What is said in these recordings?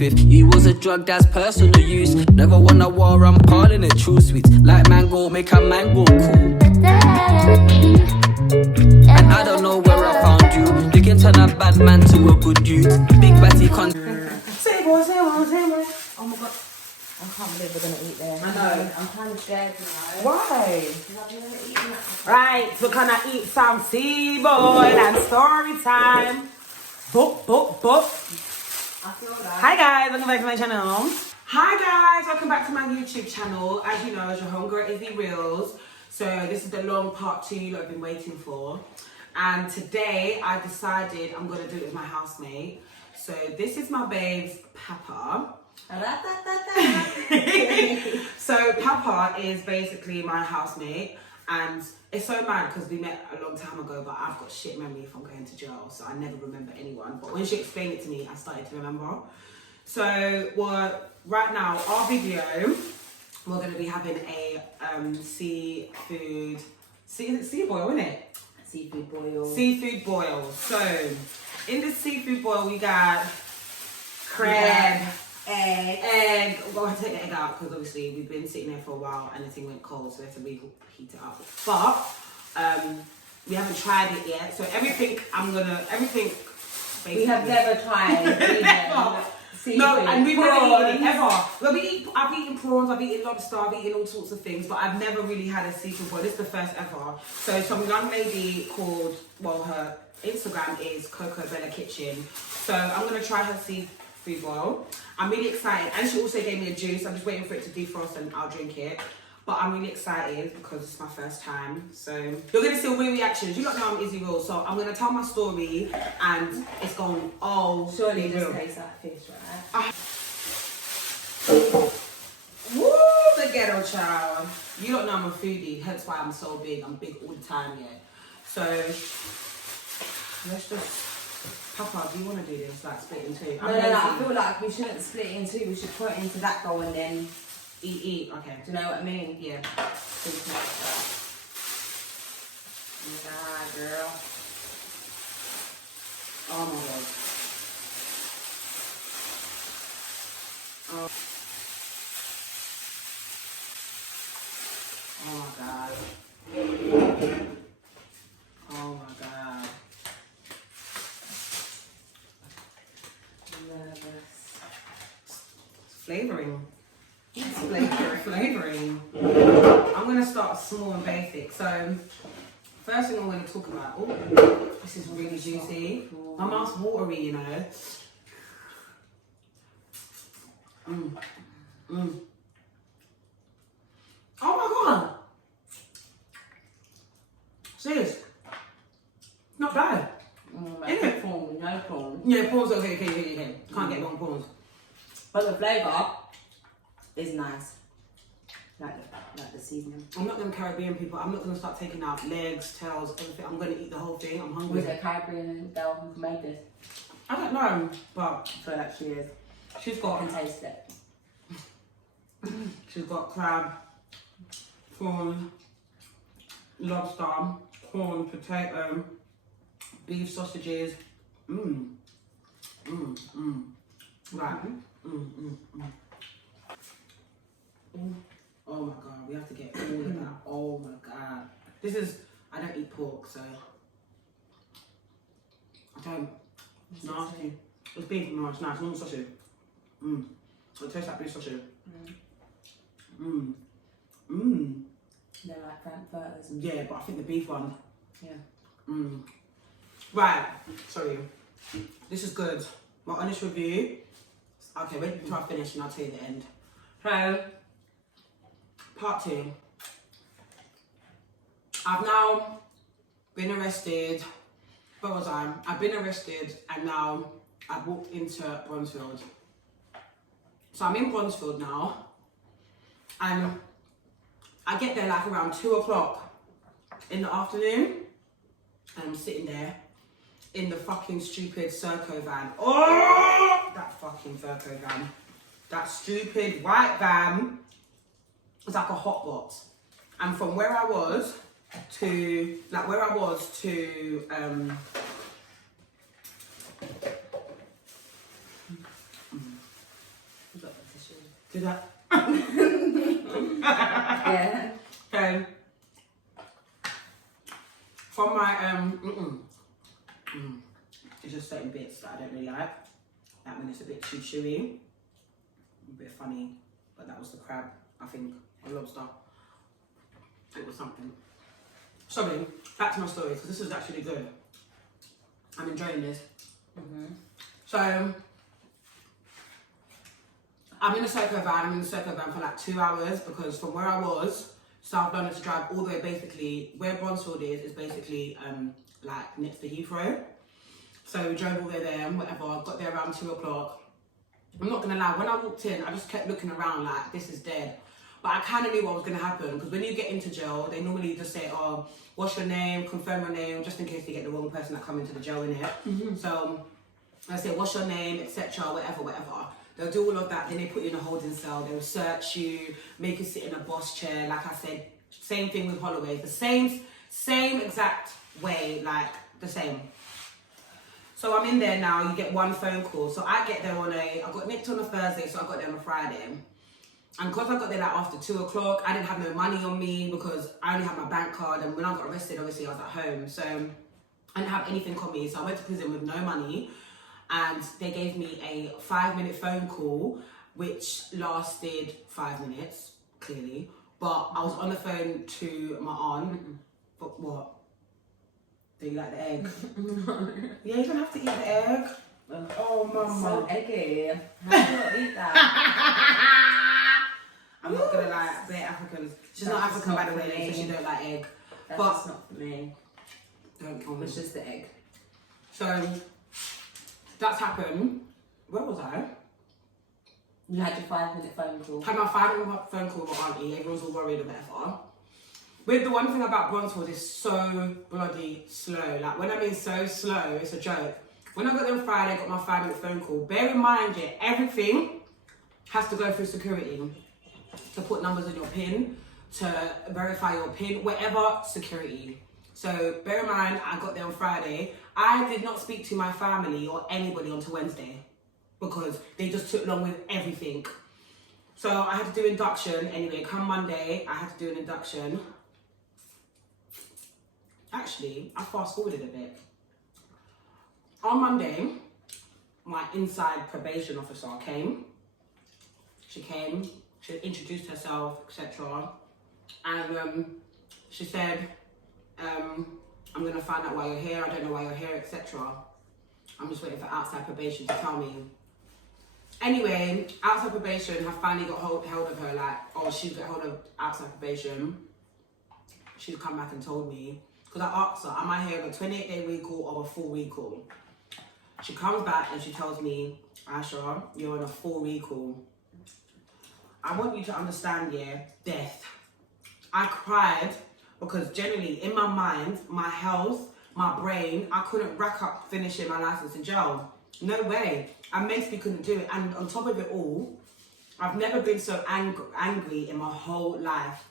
If he was a drug that's personal use, never won a war, I'm calling it true sweet. Like mango, make a mango cool. And I don't know where I found you. You can turn a bad man to a good dude. Big batty con. Say boy, say boy, say boy. Oh my god. I can't believe we're gonna eat there. I know. I'm kind of scared now. Why? Because I've never eaten that. Right, we're gonna eat some seaboard and story time. Book. I feel that. Hi guys, welcome back to my channel. Hi guys, welcome back to my YouTube channel. As you know, it's your homegirl Izzy Reels. So this is the long part 2 that I've been waiting for. And today I decided I'm gonna do it with my housemate. So this is my babe's Papa. So Papa is basically my housemate, and it's so mad because we met a long time ago, but I've got shit memory from going to jail, so I never remember anyone. But when she explained it to me, I started to remember. So right now, our video, we're going to be having a seafood boil, isn't it? Seafood boil. Seafood boil. So in the seafood boil, we got crab, egg. We're going to take the egg out because obviously we've been sitting there for a while and the thing went cold, so we have to heat it up. But we haven't tried it yet, so everything basically. We have never tried seafood. No, and we've never eaten it ever. Well, I've eaten prawns, I've eaten lobster, I've eaten all sorts of things, but I've never really had a seafood boil. This is the first ever. So some young lady called, well, her Instagram is Coco Bella Kitchen. So I'm gonna try her seafood boil. I'm really excited, and she also gave me a juice. I'm just waiting for it to defrost and I'll drink it. But I'm really excited because it's my first time. So you're gonna see weird reactions. You lot know I'm Izzy Real, so I'm gonna tell my story and it's going surely it real. just tastes like fish, right? Woo, the ghetto child. You don't know I'm a foodie, hence why I'm so big. I'm big all the time, yeah. So let's just. Papa, do you want to do this? Like split in two? No, I feel like we shouldn't split it in two. We should put it into that bowl and then eat. Okay. do you know what I mean? Yeah. Yeah, girl. Oh my god. Oh my god. Oh my god. Flavouring. It's flavouring. I'm going to start small and basic. So, first thing I'm going to talk about. Oh, this is really juicy. My mouth's watery, you know. Oh my god. Serious. Not bad. Isn't it? No prawn. Yeah, prawns okay. Can't get wrong prawns. But the flavour is nice. Like the seasoning. I'm not them Caribbean people. I'm not going to start taking out legs, tails, everything. I'm going to eat the whole thing. I'm hungry. Was it a Caribbean girl who made this? I don't know, but I feel like she is. she's I got can taste it. she's got crab, prawn, lobster, corn, potato, beef sausages. Right. Oh my god, we have to get all of that. Oh my god. I don't eat pork, so I don't. It's nasty. It's beef, no, it's nice. Normal sausage. It tastes like beef sausage. They're like frankfurters. Yeah, but I think the beef one. Yeah. Right, sorry. This is good. My honest review. Okay, wait until I finish and I'll tell you the end. So, part 2. I've now been arrested. Where was I? I've been arrested and now I've walked into BRONZEFIELD. So I'm in BRONZEFIELD now. And I get there like around 2 o'clock in the afternoon. And I'm sitting there in the fucking stupid Serco van. Oh, that fucking Serco van. That stupid white van was like a hot box. And from where I was to You've got the tissue. Do that. Yeah. Okay. From my it's just certain bits that I don't really like. That when it's a bit too chewy, a bit funny. But that was the crab, I think, or lobster. It was something. Sorry, back to my story because this is actually good. I'm enjoying this. So I'm in a Circo van. I'm in the Circo van for like 2 hours because from where I was, South London to drive all the way basically where Bronzefield is basically like next to Heathrow. So we drove all the way there and whatever. Got there around 2 o'clock. I'm not gonna lie. When I walked in, I just kept looking around like this is dead. But I kind of knew what was going to happen because when you get into jail, they normally just say, oh, what's your name, confirm your name, just in case they get the wrong person that come into the jail in it. So I say, what's your name, etc., whatever. They'll do all of that, then they put you in a holding cell, they'll search you, make you sit in a boss chair. Like I said, same thing with Holloway. The same exact way, like the same. So I'm in there now, you get one phone call. So I get there I got nicked on a Thursday, so I got there on a Friday. And because I got there like after 2 o'clock, I didn't have no money on me because I only had my bank card. And when I got arrested, obviously I was at home. So I didn't have anything on me. So I went to prison with no money. And they gave me a 5-minute phone call, which lasted 5 minutes, clearly. But I was on the phone to my aunt. But what? Do you like the egg? Yeah, you don't have to eat the egg. Oh, mama. So eggy. How do you not eat that? I'm not gonna lie, they're Africans. She's not African, by the way, so she don't like egg. That's but just not for me. Don't kill me. It's just the egg. So that's happened. Where was I? You had your 5-minute phone call. Had my 5-minute phone call with auntie. Everyone's all worried or whatever. With the one thing about Bronzefield is so bloody slow. Like when I mean so slow, it's a joke. When I got there on Friday, I got my 5-minute phone call. Bear in mind, yeah, everything has to go through security. To put numbers on your PIN, to verify your PIN, whatever, security. So bear in mind, I got there on Friday. I did not speak to my family or anybody until Wednesday because they just took long with everything. So I had to do induction anyway. Come Monday, I had to do an induction. Actually, I fast forwarded a bit. On Monday, my inside probation officer came. She introduced herself, etc. And she said, I'm going to find out why you're here. I don't know why you're here, etc. I'm just waiting for outside probation to tell me. Anyway, outside probation have finally got hold of her, like, oh, she's got hold of outside probation. She's come back and told me, because I asked her, am I here on a 28-day recall or a full recall? She comes back and she tells me, Aisha, you're on a full recall. I want you to understand, yeah, death. I cried because generally in my mind, my health, my brain, I couldn't rack up finishing my license in jail. No way. I basically couldn't do it. And on top of it all, I've never been so angry in my whole life.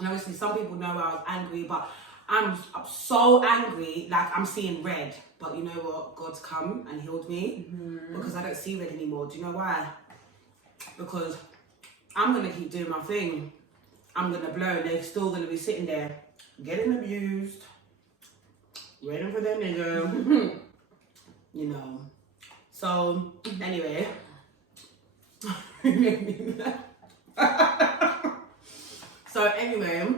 And obviously some people know I was angry, but I'm so angry, like I'm seeing red. But you know what? God's come and healed me because I don't see red anymore. Do you know why? Because I'm going to keep doing my thing. I'm going to blow and they're still going to be sitting there getting abused, waiting for their nigga, you know. So, anyway. So, anyway,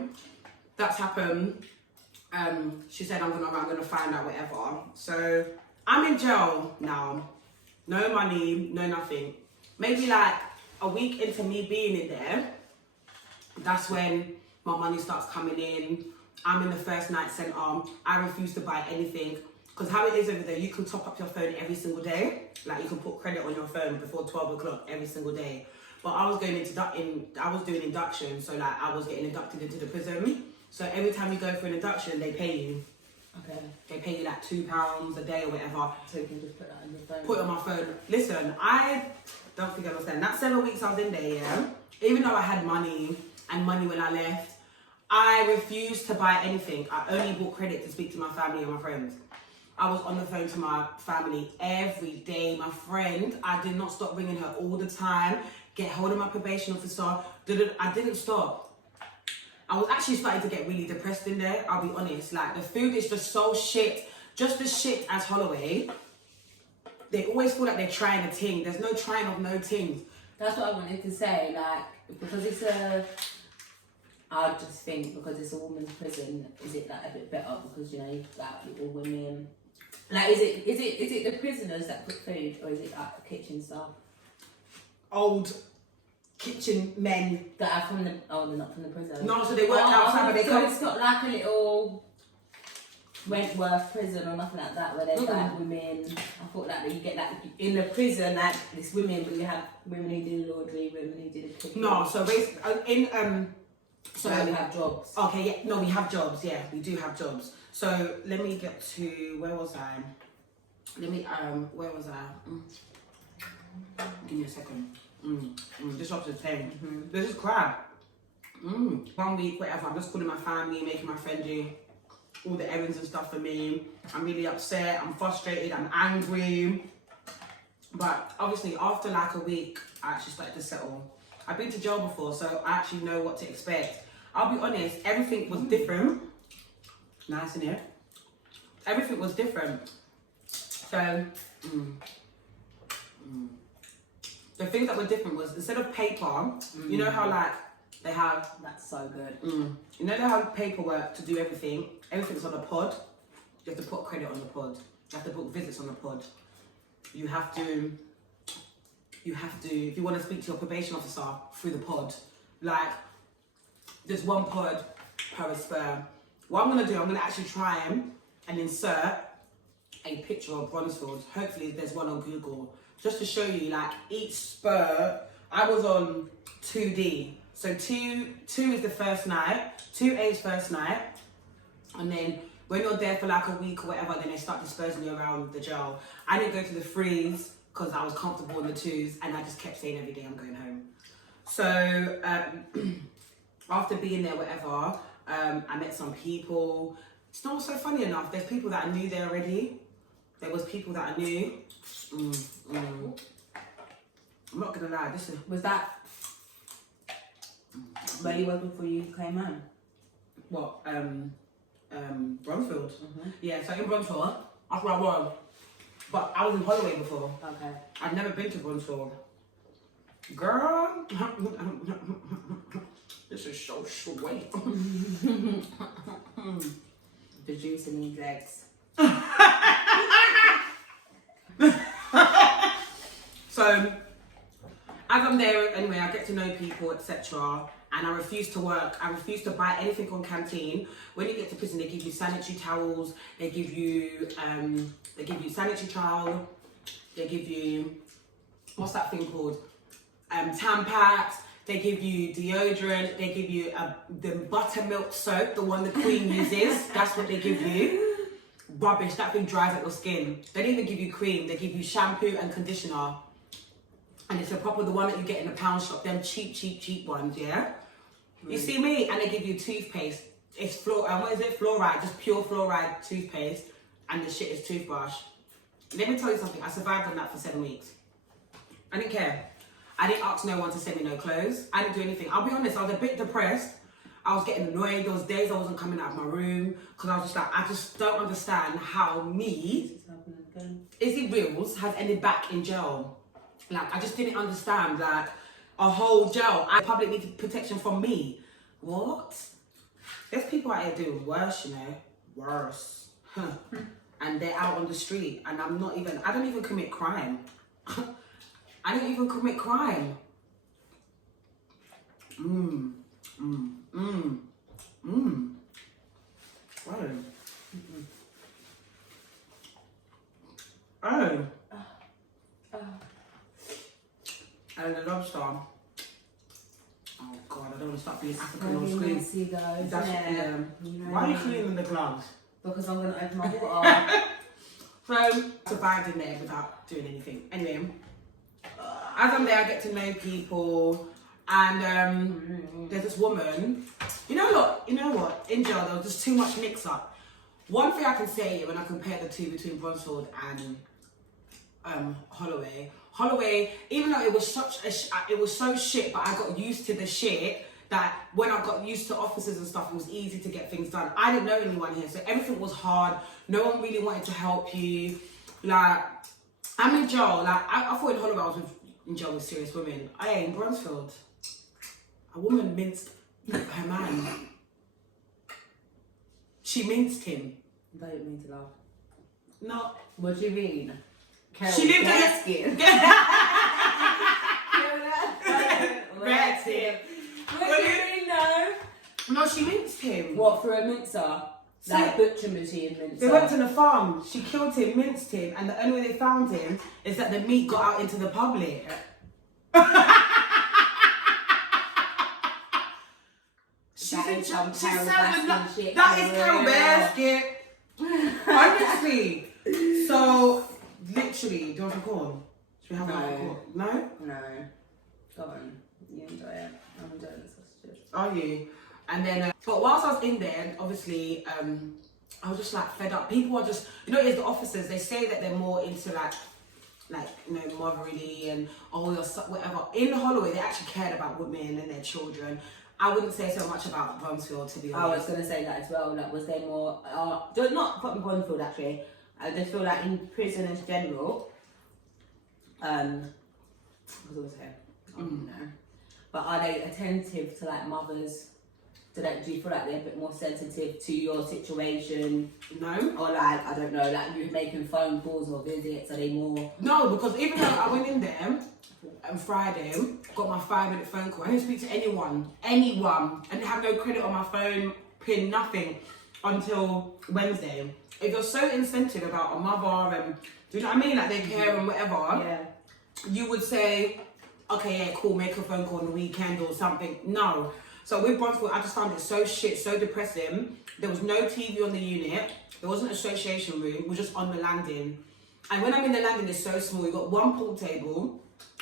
that's happened. She said, I'm gonna find out whatever. So, I'm in jail now. No money, no nothing. Maybe like a week into me being in there, that's when my money starts coming in. I'm in the first night centre. I refuse to buy anything. Because how it is over there, you can top up your phone every single day. Like you can put credit on your phone before 12 o'clock every single day. But I was doing induction, so like I was getting inducted into the prison. So every time you go for an induction, they pay you. Okay. They pay you like £2 a day or whatever. So you can just put that on your phone. Put it on my phone. Listen, I don't think I understand. That 7 weeks I was in there, yeah, even though I had money and money when I left, I refused to buy anything. I only bought credit to speak to my family and my friends. I I was on the phone to my family every day. My friend, I did not stop ringing her all the time. Get hold of my probation officer. I didn't stop. I was actually starting to get really depressed in there, I'll be honest. Like, the food is just so shit. Just as shit as Holloway. They always feel like they're trying a ting. There's no trying of no tings. That's what I wanted to say. Like, because it's I just think because it's a woman's prison, is it like a bit better? Because, you know, you've got little women. Like, is it the prisoners that cook food, or is it like the kitchen staff? Old kitchen men that are from the they're not from the prison. No, so they work outside, but they come. It's not like a little Wentworth prison or nothing like that where there's like women. I thought that you get that in the prison, like it's women, but you have women who do the laundry, women who do the cooking. No, so basically so we have jobs. Okay, yeah, no, we have jobs. Yeah, we do have jobs. So let me get to where was I? Where was I? Give me a second. This up to 10. This is crap. 1 week, whatever. I'm just calling my family, making my friend do all the errands and stuff for me. I'm really upset. I'm frustrated. I'm angry. But obviously, after like a week, I actually started to settle. I've been to jail before, so I actually know what to expect. I'll be honest, everything was different. Nice in here. Everything was different. So, the things that were different was instead of paper, you know how like they have. That's so good. You know they have paperwork to do everything. Everything's on a pod. You have to put credit on the pod. You have to book visits on the pod. You have to, if you want to speak to your probation officer through the pod, like there's one pod per spur. What I'm gonna do, I'm gonna actually try and insert a picture of Bronzefield. Hopefully there's one on Google, just to show you like each spur. I was on 2D. So two is the first night, 2A is first night, and then when you're there for like a week or whatever, then they start dispersing you around the jail. I didn't go to the 3s because I was comfortable in the 2s, and I just kept saying every day I'm going home. So after being there, whatever, I met some people. It's not so funny enough. There's people that I knew there already. There was people that I knew. I'm not gonna lie. This is was that. Where you worked before you came home? What? Bronzefield. Yeah, so in Bronzefield, that's where I was. But I was in Holloway before. Okay. I'd never been to Bronzefield. Girl, this is so sweet. The juice in these legs. So, as I'm there anyway, I get to know people, etc. And I refuse to work. I refuse to buy anything on Canteen. When you get to prison, they give you sanitary towels. They give you sanitary towel. They give you, what's that thing called? Tampax. They give you deodorant. They give you the buttermilk soap, the one the Queen uses. That's what they give you. Rubbish. That thing dries out your skin. They don't even give you cream. They give you shampoo and conditioner. And it's the one that you get in the pound shop, them cheap ones, yeah? You see me? And they give you toothpaste. It's fluoride, just pure fluoride toothpaste. And the shit is toothbrush. Let me tell you something, I survived on that for 7 weeks. I didn't care. I didn't ask no one to send me no clothes. I didn't do anything. I'll be honest, I was a bit depressed. I was getting annoyed. There was days I wasn't coming out of my room because I was just like, I just don't understand how me, Izzy Wills, has ended back in jail. Like, I just didn't understand, like, a whole jail. Public needed protection from me. What? There's people out here doing worse, you know. Worse. And they're out on the street, and I don't even commit crime. I don't even commit crime. Oh. And the lobster. Oh God, I don't want to start being African on screen. Messy though, That's why are you cleaning the gloves? Because I'm going to open my water. So, survived in there without doing anything. Anyway, as I'm there, I get to know people. And there's this woman. You know what? In jail, there was just too much mix-up. one thing I can say when I compare the two between Bronzefield and Holloway, even though it was it was so shit, but I got used to the shit. That when I got used to officers and stuff, it was easy to get things done. I didn't know anyone here, so everything was hard. No one really wanted to help you. Like, I'm in jail. Like, I thought in Holloway I was in jail with serious women. In Bronzefield, a woman minced her man. She minced him. I don't mean to laugh. No. What do you mean? She lived in skin. Red tip. What do you mean, no? No, she minced him. What, for a mincer? Like butcher machine mincer? They went to the farm. She killed him, minced him, and the only way they found him is that the meat got out into the public. That is some Carol Baskin shit. That is Carol Baskin. Honestly. So, literally, do you want some corn? Should we have a corn? No? No. Go on. You enjoy it. I'm enjoying the sausages. Are you? And then, but whilst I was in there, obviously, I was just like fed up. People are just, you know, it's the officers. They say that they're more into like you know, motherly and whatever. In Holloway, they actually cared about women and their children. I wouldn't say so much about Bronzefield, to be honest. I was gonna say that as well. Like, was there more? Not from Bronzefield actually. I just feel like in prison in general. What was I saying? I don't know. But are they attentive to like mothers? Do you feel like they're a bit more sensitive to your situation? No. Or like, I don't know, like you're making phone calls or visits, are they more? No, because even though I went in there on Friday, got my 5-minute phone call, I didn't speak to anyone. I didn't have no credit on my phone, PIN, nothing, until Wednesday. If you're so insensitive about a mother and, do you know what I mean? Like they care and whatever, yeah. You would say, okay, yeah, cool, make a phone call on the weekend or something. No. So with Bronzefield, I just found it so shit, so depressing. There was no TV on the unit. There wasn't an association room. We're just on the landing. And when I'm in the landing, it's so small. We've got one pool table.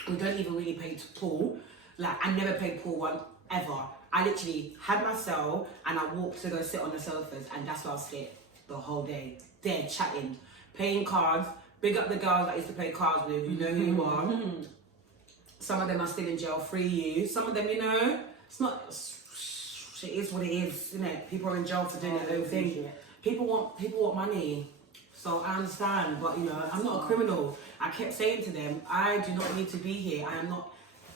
We don't even really play pool. Like, I never played pool one, ever. I literally had my cell and I walked to go sit on the sofas and that's where I'll sit the whole day. There, chatting, playing cards. Big up the girls that I used to play cards with. You know who you are. Some of them are still in jail, free you. Some of them, you know, it's not, it is what it is, isn't it? People are in jail for doing their own thing. People want money. So I understand, but you know, I'm not a criminal. I kept saying to them, I do not need to be here.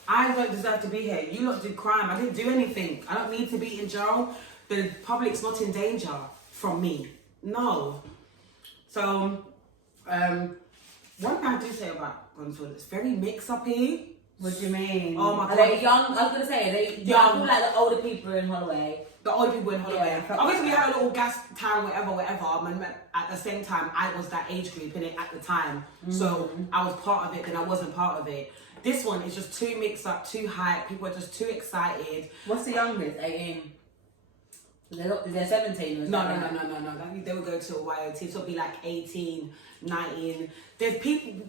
I don't deserve to be here. You lot did crime. I didn't do anything. I don't need to be in jail. The public's not in danger from me. No. So, one thing I do say about Bronzefield, it's very mix-up-y. What do you mean? Oh my God. Are they young? I was going to say, are they young? I feel like the older people in Holloway. The older people in Holloway. Yeah, obviously, we had a little gas town, whatever. And at the same time, I was that age group in it at the time. So I was part of it, then I wasn't part of it. This one is just too mixed up, too hype. People are just too excited. What's the youngest? 18? They're 17 or No. They would go to a YOT, so it'd be like 18, 19. There's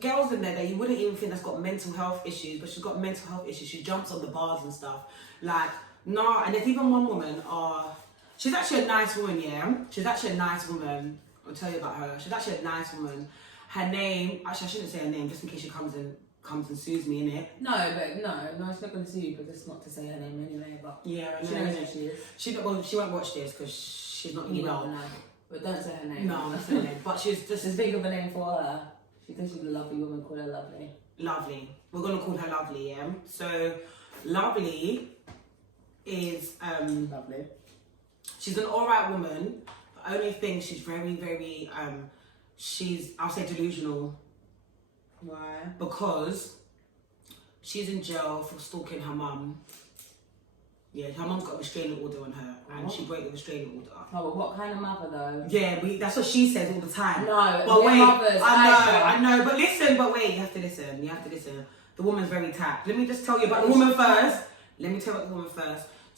girls in there that you wouldn't even think that's got mental health issues, but she's got mental health issues. She jumps on the bars and stuff. Like, no, and there's even one woman, she's actually a nice woman, yeah? She's actually a nice woman. I'll tell you about her. She's actually a nice woman. Her name, actually I shouldn't say her name, just in case she comes and sues me, innit? No, she's not going to sue you, but just not to say her name anyway, but yeah, she knows who she is. She won't watch this because she's not really well. No, but don't say her name. No, don't say her name. But she's just... It's big of a name for her. She thinks she's a lovely woman, call her Lovely. Lovely. We're going to call her Lovely, yeah? So, Lovely is... Lovely. She's an alright woman. The only thing, she's very, very... I'll say delusional. Why? Because she's in jail for stalking her mum. Yeah, her mum's got a restraining order on her, and she broke the restraining order. Oh, but what kind of mother though? Yeah, that's what she says all the time. No, but wait, mothers, I know, but listen, you have to listen. The woman's very tapped. Let me just tell you about the woman first.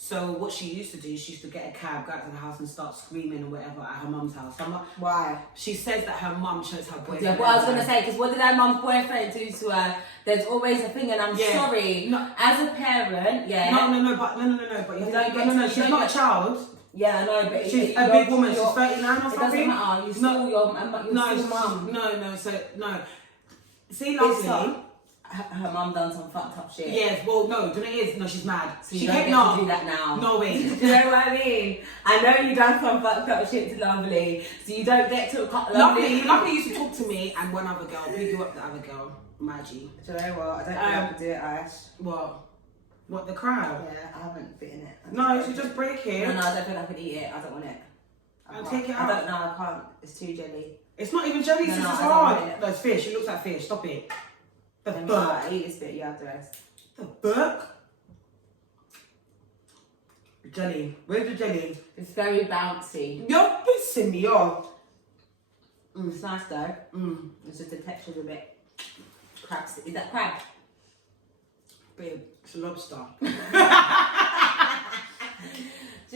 So what she used to do, she used to get a cab, go out to the house and start screaming or whatever at her mum's house. Why? She says that her mum chose her boyfriend. Yeah, what I was going to say, because what did her mum's boyfriend do to her? There's always a thing, and I'm sorry. No, as a parent, yeah. No, but you have to, she's not a child. Yeah, I know, but she's a big woman. She's 39 or something. It doesn't matter. You're still your mum. No. See, lovely. Her mum done some fucked up shit. Yes, well, no, do you know what it is? No, she's mad. So she can't do that now. No way. Do you know what I mean? I know you done some fucked up shit to Lovely, so you don't get to Lovely used to talk to me and one other girl. Big you up the other girl, Maggie. Do you know what? I don't think I could do it, Ash. What, the crowd? Yeah, I haven't bitten it. No, she just break it. No, I don't think I could eat it. I don't want it. And take it out. I don't know, I can't. It's too jelly. It's not even jelly, it's just hard. No, it's fish. It looks like fish. Stop it. The fuck? I eat this bit, you have the rest. The fuck? Jelly. Where's the jelly? It's very bouncy. You're pissing me off. It's nice though. It's just the texture's a bit crab. Is that crab? Babe, it's a lobster. Do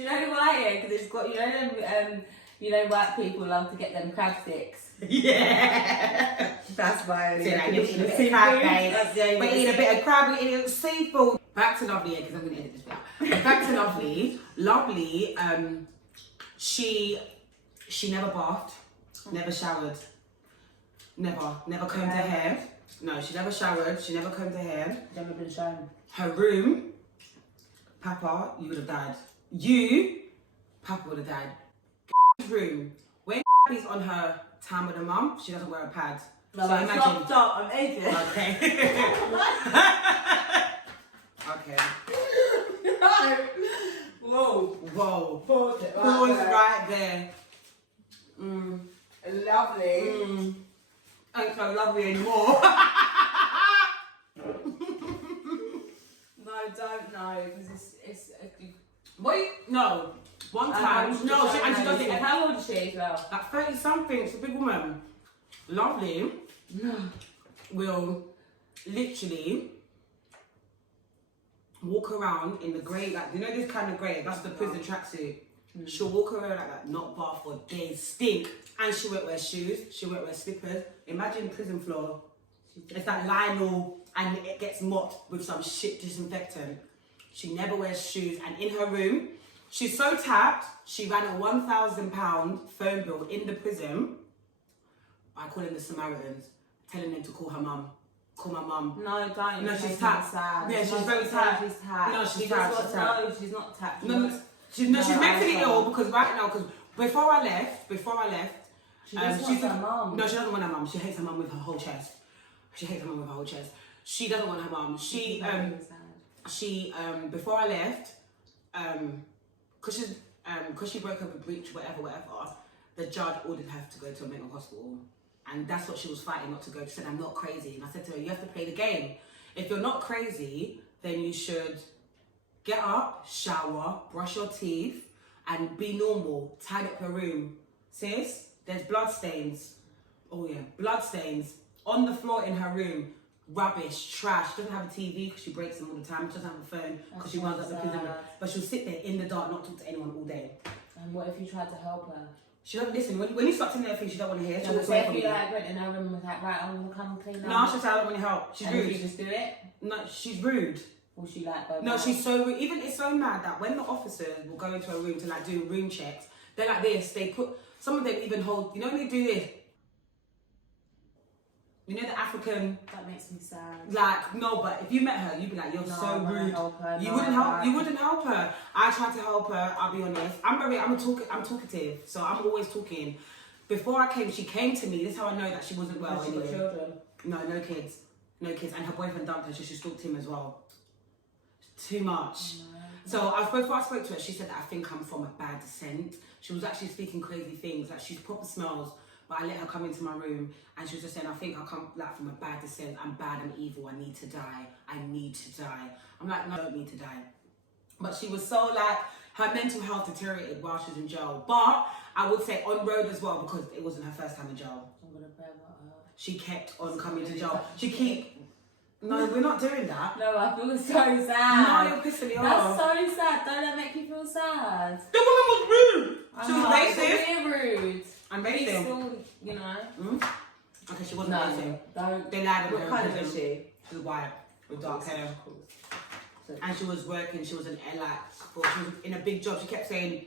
you know why? Because it's got, white people love to get them crab sticks. Yeah. That's why. We're eating a bit of crab, we're eating seafood. Back to Lovely, because I'm going to edit this bit out. Back to Lovely. Lovely, she never bathed, never showered. Never combed her hair. No, she never showered, she never combed her hair. Never been shown. Her room, Papa, you would have died. Papa would have died. Room, when is on her time with her mum, she doesn't wear a pad. No, so imagine. Stop, I'm aging. Okay. Okay. Whoa. Pause it right there. Lovely. Ain't so lovely anymore. No, don't know, because it's Wait, no. One time. And she does it. How old is she as well? Like 30 something, it's a big woman. Lovely. Will literally walk around in the grey, like, you know this kind of grey, that's the prison tracksuit. She'll walk around like that, not bath for days, stink. And she won't wear shoes, she won't wear slippers. Imagine prison floor. It's like Lionel and it gets mopped with some shit disinfectant. She never wears shoes, and in her room, she's so tapped, she ran a £1,000 phone bill in the prison by calling the Samaritans, telling them to call her mum. Call my mum. No, don't. No, she's tapped. Yeah, she's very tapped. She's tapped. No, she's tapped. No, she's not tapped. She's mentally ill because right now, because before I left, she just wants her mum. No, she doesn't want her mum. She hates her mum with her whole chest. She doesn't want her mum. She before I left, because she broke up a breach, whatever, the judge ordered her to go to a mental hospital. And that's what she was fighting not to go. She said, I'm not crazy. And I said to her, you have to play the game. If you're not crazy, then you should get up, shower, brush your teeth, and be normal. Tidy up your room. Sis, there's blood stains. Oh yeah, blood stains on the floor in her room. Rubbish, trash. She doesn't have a TV because she breaks them all the time. She doesn't have a phone because she runs up the prison. But she'll sit there in the dark, not talk to anyone all day. And what if you tried to help her? She doesn't listen. When you start telling her things she don't want to hear, she'll so walk away from you. you. Like went in her room and was like, right, I'm gonna come clean up. No, she'll say I don't want your help. She's rude. You just do it? No, she's rude. Will she like go No, back? she's so rude. Even it's so mad that when the officers will go into a room to like do room checks, they're like this. They put some of them even hold. You know when they do this. You know the African. That makes me sad. Like no, but if you met her, you'd be like, you're so rude. You wouldn't help her. I tried to help her. I'll be honest. I'm talkative, so I'm always talking. Before I came, she came to me. This is how I know that she wasn't well. Has she got children? No kids, and her boyfriend dumped her, so she stalked him as well. Too much. So before I spoke to her, she said that I think I'm from a bad descent. She was actually speaking crazy things, like she proper smells. But I let her come into my room and she was just saying, I think I come like from a bad descent. I'm bad, I'm evil, I need to die. I'm like, no, I don't need to die. But she was so like, her mental health deteriorated while she was in jail. But I would say on road as well, because it wasn't her first time in jail. I'm gonna pray about her. She kept on coming to jail. No, we're not doing that. No, I feel so sad. No, you're pissing me off. That's so sad. Don't that make you feel sad? The woman was rude. She was racist. Really rude. And racist. Still, you know. Okay, she wasn't racist. Don't. They lied on her. What colour was she? She was white with dark hair. And she was working. She was an she was in a big job. She kept saying,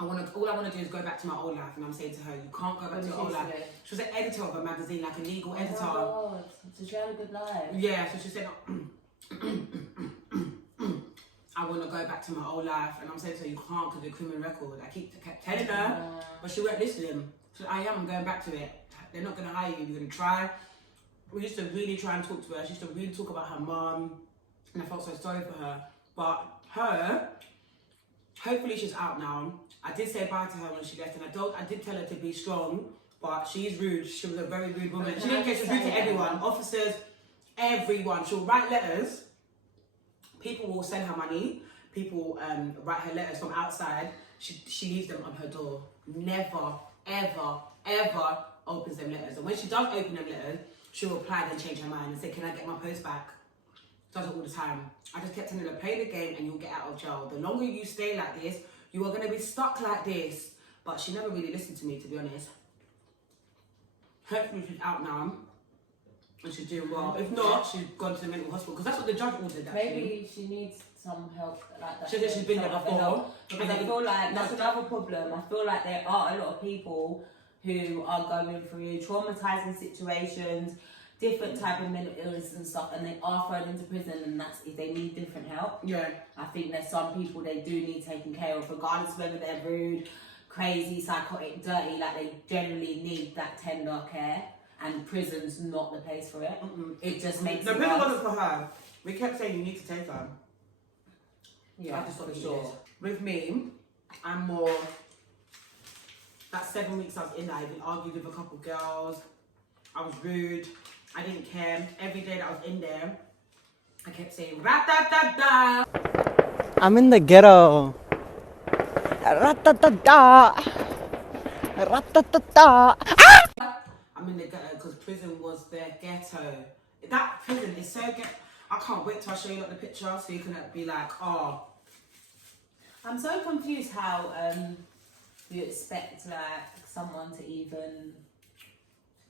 all I want to do is go back to my old life. And I'm saying to her, you can't go back to your old life. She was an editor of a magazine, like a legal editor. Oh my God. So she had a good life. Yeah, so she said, I want to go back to my old life. And I'm saying to her, you can't because you're a criminal record. I kept telling her, but she weren't listening. So I'm going back to it. They're not going to hire you, you're going to try. We used to really try and talk to her. She used to really talk about her mum. And I felt so sorry for her. But her, hopefully she's out now. I did say bye to her when she left, and I did tell her to be strong, but she's rude. She was a very rude woman. She didn't care, she was rude to everyone, officers, everyone. She'll write letters. People will send her money. People write her letters from outside. She leaves them on her door. Never, ever, ever opens them letters. And when she does open them letters, she'll reply and change her mind and say, can I get my post back? Does it all the time. I just kept telling her, play the game and you'll get out of jail. The longer you stay like this, you are going to be stuck like this. But she never really listened to me, to be honest. Hopefully she's out now and she's doing well. If not, she's gone to the mental hospital because that's what the judge ordered. Maybe she needs some help like that. She said she's been there before. Because I feel like that's another problem. I feel like there are a lot of people who are going through traumatizing situations, different type of mental illness and stuff, and they are thrown into prison, and that's if they need different help. Yeah. I think there's some people they do need taken care of, regardless of whether they're rude, crazy, psychotic, dirty, like they generally need that tender care, and prison's not the place for it. It just makes it prison wasn't for her. We kept saying you need to take her. Yeah, I just got for sure. With me, I'm more, that 7 weeks I was in there, I even argued with a couple girls, I was rude, I didn't care. Every day that I was in there, I kept saying, rat-da-da-da. I'm in the ghetto. Rat-ta-ta-da. Rat-ta-ta-da. I'm in the ghetto because prison was their ghetto. That prison is so ghetto. I can't wait till I show you like the picture so you can be like, oh. I'm so confused how you expect like someone to even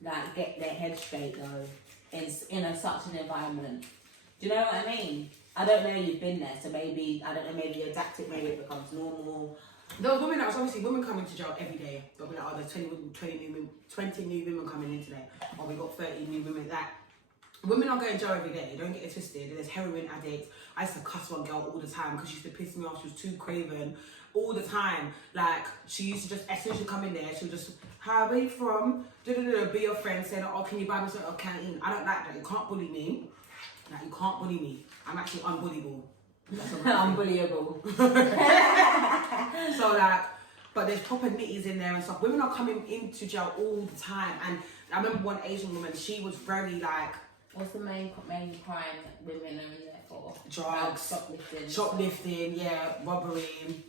like get their head straight though in such an environment. Do you know what I mean? I don't know, you've been there, so maybe, I don't know, maybe you adapt it, maybe it becomes normal. There was women that was obviously women coming to jail every day. They'll be like, oh, there's 20 new women coming in today. Or we got 30 new women. That women are going to jail every day. Don't get it twisted. There's heroin addicts. I used to cuss one girl all the time because she used to piss me off. She was too craven all the time. Like, she used to just, as soon as she come in there, she would just, hi, where you from? Be your friend, saying, oh, can you buy me something? Oh, canteen. I don't like that. You can't bully me. Like, you can't bully me. I'm actually unbullyable. Unbullyable. So like, but there's proper nitties in there and stuff. Women are coming into jail all the time. And I remember one Asian woman, she was very like... What's the main crime that women are in there for? Drugs. Shoplifting, yeah, robbery.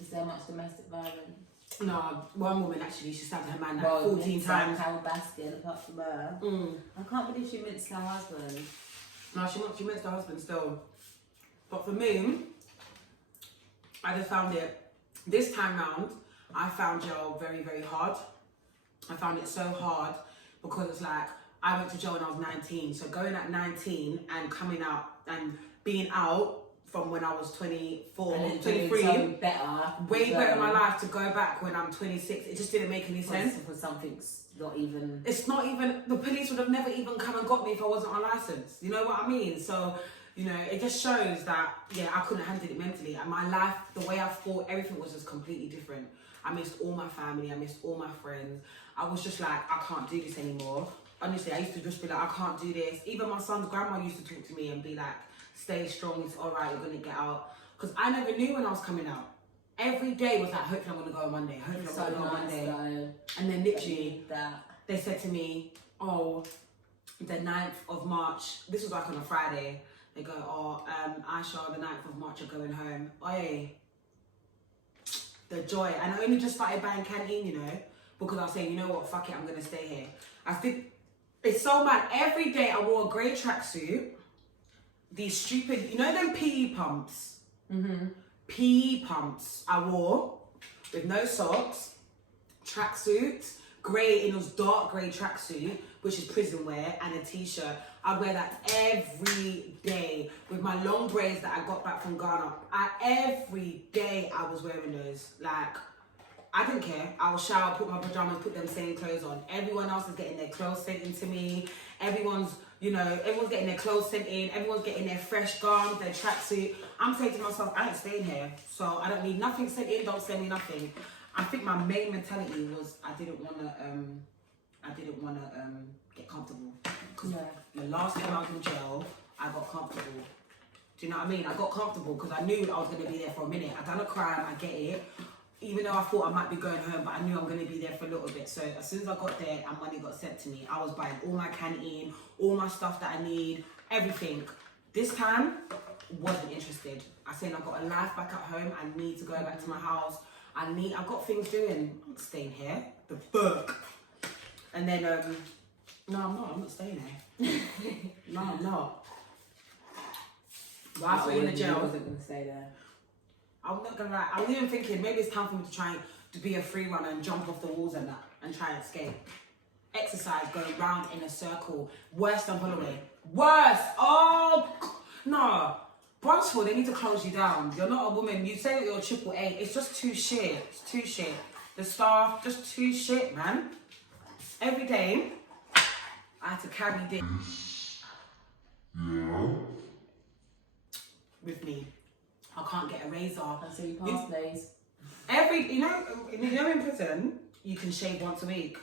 Is there much domestic violence? No, one woman actually, she stabbed her man like 14 times. Carol Baskin, apart from her. I can't believe she minced her husband. No, she minced her husband still. But for me, I just found it, this time round, I found jail very, very hard. I found it so hard because it's like, I went to jail when I was 19. So going at 19 and coming out and being out from when I was 24, 23, way better in my life to go back when I'm 26. It just didn't make any sense. Because something's not even... It's not even, the police would have never even come and got me if I wasn't on license. You know what I mean? So, you know, it just shows that, yeah, I couldn't handle it mentally. And my life, the way I thought, everything was just completely different. I missed all my family. I missed all my friends. I was just like, I can't do this anymore. Honestly, I used to just be like, I can't do this. Even my son's grandma used to talk to me and be like, stay strong, it's all right, you're going to get out. Because I never knew when I was coming out. Every day was like, hopefully I'm going to go on Monday. Hopefully I'm going to go on Monday. Though. And then literally, they said to me, oh, the 9th of March, this was like on a Friday. They go, oh, Aisha, the 9th of March, you're going home. Oi. The joy. And I only just started buying canteen, you know, because I was saying, you know what, fuck it, I'm going to stay here. I think it's so mad. Every day I wore a grey tracksuit. These stupid, you know them PE pumps? PE pumps I wore with no socks, tracksuit, grey, in those dark grey tracksuit, which is prison wear, and a t-shirt. I wear that every day with my long braids that I got back from Ghana. Every day I was wearing those. Like, I didn't care. I will shower, put my pajamas, put them same clothes on. Everyone else is getting their clothes sent in to me. Everyone's getting their clothes sent in. Everyone's getting their fresh garms, their tracksuit. I'm saying to myself, I ain't staying here, so I don't need nothing sent in. Don't send me nothing. I think my main mentality was I didn't wanna get comfortable. Because the last time I was in jail, I got comfortable. Do you know what I mean? I got comfortable because I knew I was gonna be there for a minute. I done a crime, I get it. Even though I thought I might be going home, but I knew I'm going to be there for a little bit. So as soon as I got there and money got sent to me, I was buying all my canteen, all my stuff that I need, everything. This time, wasn't interested. I said I've got a life back at home. I need to go back to my house. I've got things doing. I'm not staying here. The fuck. And then, no, I'm not staying here. No, I'm not. Whilst we're in the jail. I wasn't going to stay there. I'm not gonna lie, I was even thinking maybe it's time for me to try to be a free runner and jump off the walls and that and try and escape. Exercise, going round in a circle. Worse than Holloway. Worse! Oh no. Brunswick, they need to close you down. You're not a woman. You say that you're triple A. It's just too shit. It's too shit. The staff, just too shit, man. Every day, I had to carry this with me. I can't get a razor. That's how you pass days. You know in prison, you can shave once a week.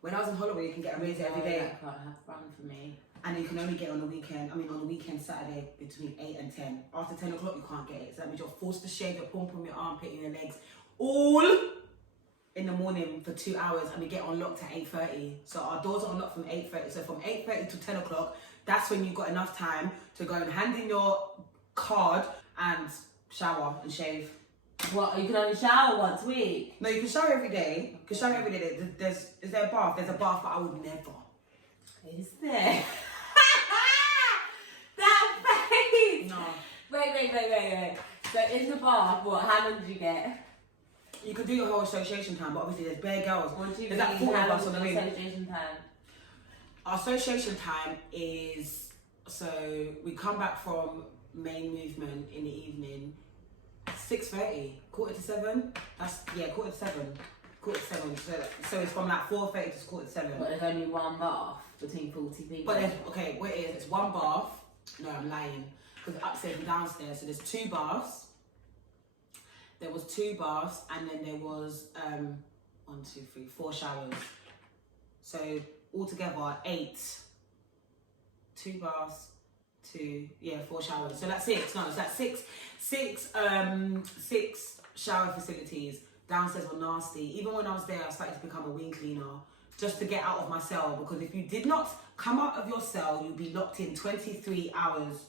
When I was in Holloway, you can get a razor every day. That can't have fun for me. And you can only get it on the weekend. On the weekend, Saturday, between 8 and 10. After 10 o'clock, you can't get it. So that means you're forced to shave your pom-pom, your armpit, and your legs, all in the morning for 2 hours, and we get unlocked at 8:30. So our doors are unlocked from 8:30. So from 8:30 to 10 o'clock, that's when you've got enough time to go and hand in your card and shower and shave. What? You can only shower once a week? No, you can shower every day. You can shower every day. Is there a bath? There's a bath, but I would never. Is there? That face! No. Wait. So in the bath, how long did you get? You could do your whole association time, but obviously there's bare girls. What do you There's mean? like 40 How of long us on the was ring. your association time? Our association time is, so we come back from main movement in the evening, 6:30, 6:45. That's, yeah, 6:45. 6:45. So it's from like 4:30 to 7:45. But there's only one bath between 40 people. But okay, what it is, it's one bath. No, I'm lying. Because upstairs and downstairs, so there's 2 baths. There was 2 baths, and then there was 4 showers. So altogether 8. 2 baths, 4 showers. So that's 6. No, it's like 6 shower facilities. Downstairs were nasty. Even when I was there, I started to become a wing cleaner just to get out of my cell, because if you did not come out of your cell, you'd be locked in 23 hours.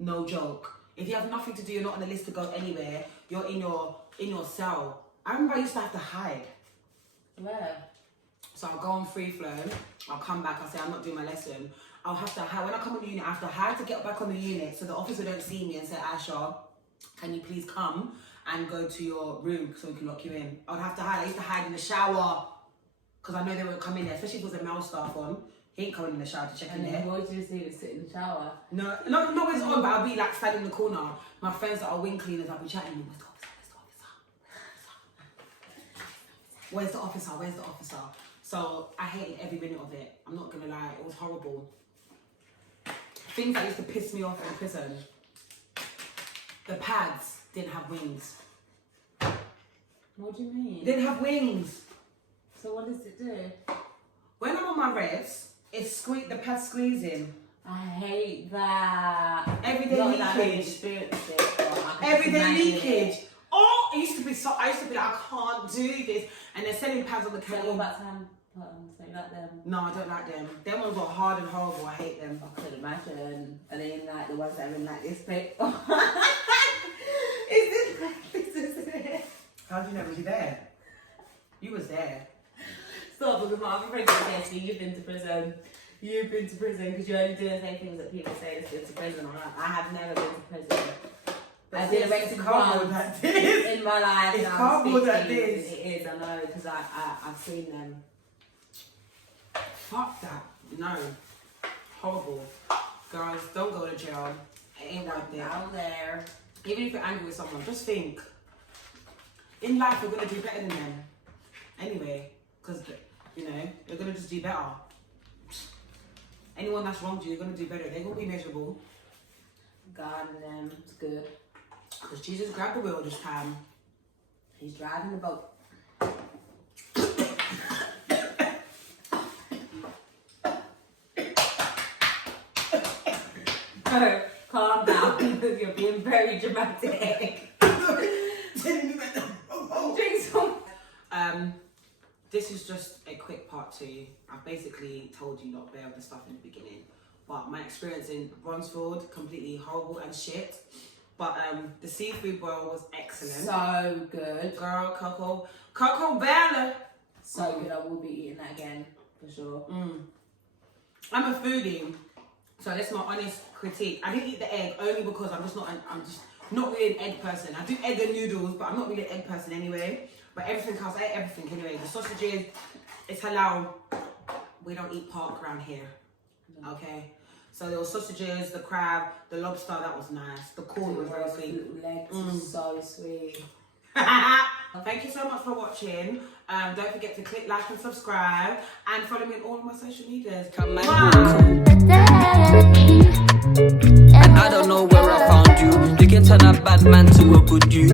No joke. If you have nothing to do, you're not on the list to go anywhere, you're in your cell. I remember I used to have to hide. Where? So I'll go on free flow, I'll come back, I'll say I'm not doing my lesson. I'll have to hide. When I come on the unit, I have to hide to get back on the unit so the officer don't see me and say, Aisha, can you please come and go to your room so we can lock you in? I would have to hide. I used to hide in the shower because I know they would come in there, especially if there was a male staff on. He ain't coming in the shower to check in there. And what would you just do, sit in the shower? No, it's on, but I'll be like standing in the corner. My friends that are wing cleaners, I'll be chatting to them. Where's the officer? Where's the officer? So I hated every minute of it. I'm not gonna lie, it was horrible. Things that used to piss me off in prison. The pads didn't have wings. What do you mean? Didn't have wings. So what does it do? When I'm on my revs, the pad's squeezing. I hate that. Everyday Not that I've leakage. experienced it, but I can Everyday just imagine leakage. it. Oh, I used to be like, I can't do this. And they're selling pads on the So what counter. about tampons? So you like them? No, I don't like them. Them ones are hard and horrible. I hate them. I could imagine. And then like the ones that are in like this bit. Is this How did you know? Was you there? You was there. Stop, because my other friend says to me, you've been to prison. You've been to prison because you only do the same things that people say that's been to prison. I'm like, I have never been to prison. But I did a it's race cardboard like this. in my life. It's and I'm cardboard like 15. this. It is, I know, because I've seen them. Fuck that. No. Horrible. Guys, don't go to jail. It ain't worth it. Down there. Even if you're angry with someone, just think. in life you're gonna do better than them. Anyway, because you know, you're gonna just do better. Anyone that's wronged you, you're gonna do better. They will be miserable. God, and it's good. Because Jesus grabbed the wheel this time. He's driving the boat. Calm down. You're being very dramatic. Drink some. This is just a quick part 2. I've basically told you not bare of the stuff in the beginning, but my experience in Bronzefield, completely horrible and shit. But the seafood boil was excellent. So good. Girl, Coco Bella. So good. I will be eating that again for sure. I'm a foodie, so that's my honest critique. I didn't eat the egg only because I'm just not really an egg person. I do egg and noodles, but I'm not really an egg person anyway. But everything else, I ate everything anyway. The sausages, it's halal. We don't eat pork around here. Okay. So there were sausages, the crab, the lobster, that was nice. The corn was very sweet. Legs so sweet. Thank you so much for watching. Don't forget to click like and subscribe and follow me on all of my social medias. Come and